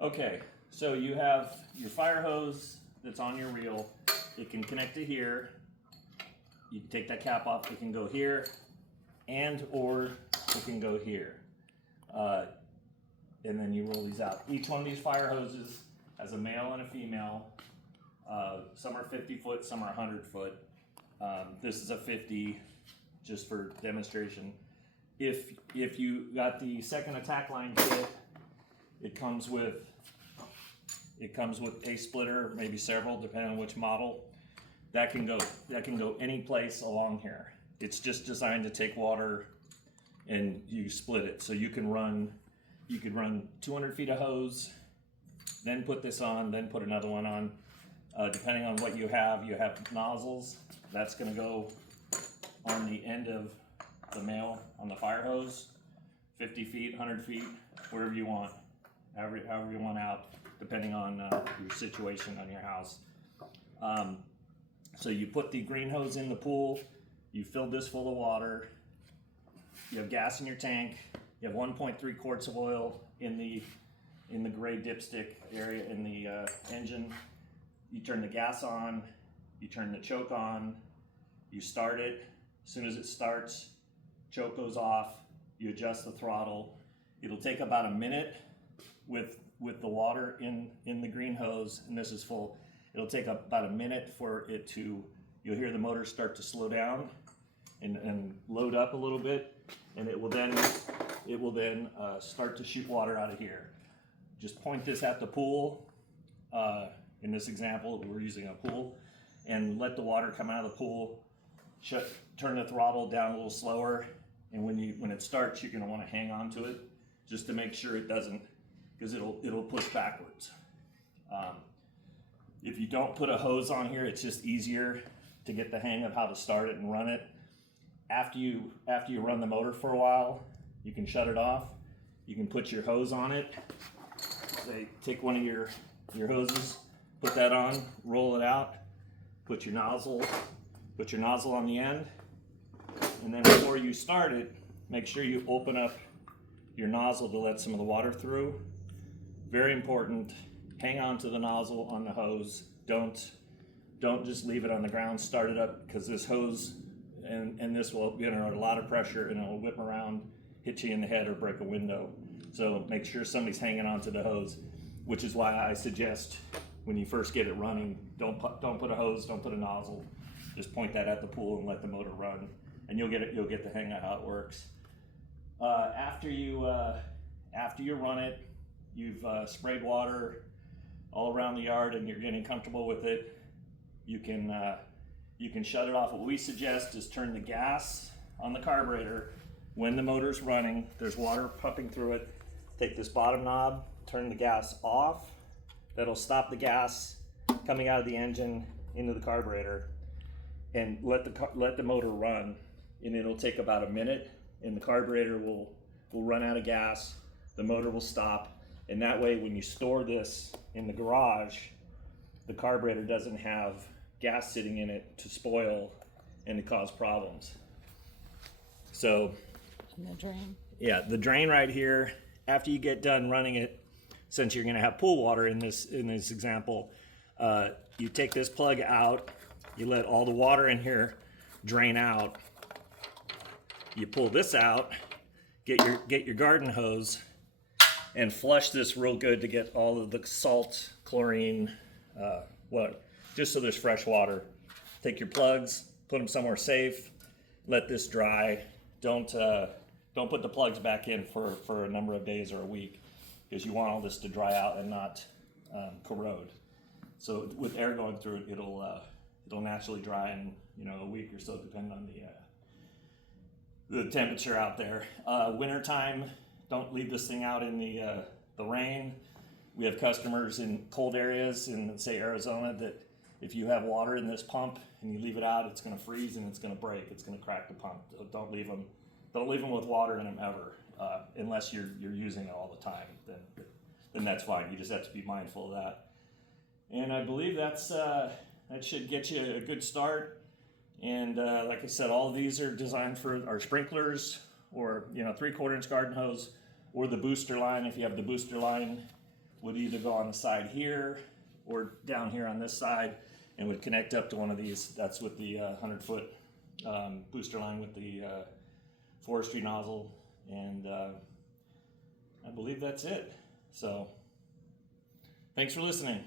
Okay, so you have your fire hose that's on your reel. It can connect to here. You can take that cap off. It can go here, and or it can go here. And then you roll these out. Each one of these fire hoses has a male and a female. Some are 50 foot, some are 100 foot. This is a 50, just for demonstration. If you got the second attack line kit, it comes with a splitter, maybe several, depending on which model. That can go any place along here. It's just designed to take water, and you split it. So you could run 200 feet of hose, then put this on, then put another one on. Depending on what you have nozzles. That's going to go on the end of the male on the fire hose, 50 feet, 100 feet, wherever you want, however you want out, depending on your situation on your house. So you put the green hose in the pool, you fill this full of water, you have gas in your tank, you have 1.3 quarts of oil in the gray dipstick area in the engine. You turn the gas on, you turn the choke on, you start it. As soon as it starts, choke goes off, you adjust the throttle. It'll take about a minute with the water in the green hose, and this is full. It'll take about a minute for it to, you'll hear the motor start to slow down and load up a little bit, and it will then start to shoot water out of here. Just point this at the pool. In this example, we're using a pool, and let the water come out of the pool. Turn the throttle down a little slower, and when it starts, you're going to want to hang on to it just to make sure it doesn't, because it'll push backwards. If you don't put a hose on here, it's just easier to get the hang of how to start it and run it. After you run the motor for a while, you can shut it off. You can put your hose on it. Say, take one of your hoses, put that on, roll it out, put your nozzle on the end, and then before you start it, make sure you open up your nozzle to let some of the water through. Very important, hang on to the nozzle on the hose. Don't just leave it on the ground, start it up, because this hose and this will generate a lot of pressure, and it'll whip around, hit you in the head, or break a window. So make sure somebody's hanging on to the hose, which is why I suggest when you first get it running, don't put a hose, don't put a nozzle. Just point that at the pool and let the motor run, and you'll get the hang of how it works. After you run it, you've sprayed water all around the yard, and you're getting comfortable with it. You can shut it off. What we suggest is turn the gas on the carburetor when the motor's running. There's water pumping through it. Take this bottom knob, turn the gas off. That'll stop the gas coming out of the engine into the carburetor, and let the motor run. And it'll take about a minute, and the carburetor will run out of gas. The motor will stop, and that way, when you store this in the garage, the carburetor doesn't have gas sitting in it to spoil and to cause problems. So, and the drain. Yeah, the drain right here. After you get done running it, since you're going to have pool water in this example, you take this plug out, you let all the water in here drain out. You pull this out, get your garden hose, and flush this real good to get all of the salt, chlorine, just so there's fresh water. Take your plugs, put them somewhere safe, let this dry. Don't put the plugs back in for a number of days or a week, because you want all this to dry out and not corrode. So with air going through it, it'll naturally dry in a week or so, depending on the temperature out there. Wintertime, don't leave this thing out in the rain. We have customers in cold areas in, say, Arizona, that if you have water in this pump and you leave it out, it's going to freeze and it's going to break. It's going to crack the pump. Don't leave them with water in them ever, unless you're using it all the time. Then that's fine. You just have to be mindful of that. And I believe that should get you a good start. And like I said, all of these are designed for our sprinklers, or 3/4 inch garden hose, or the booster line. If you have the booster line, would either go on the side here or down here on this side and would connect up to one of these. That's with the 100-foot booster line with the forestry nozzle, and I believe that's it. So thanks for listening.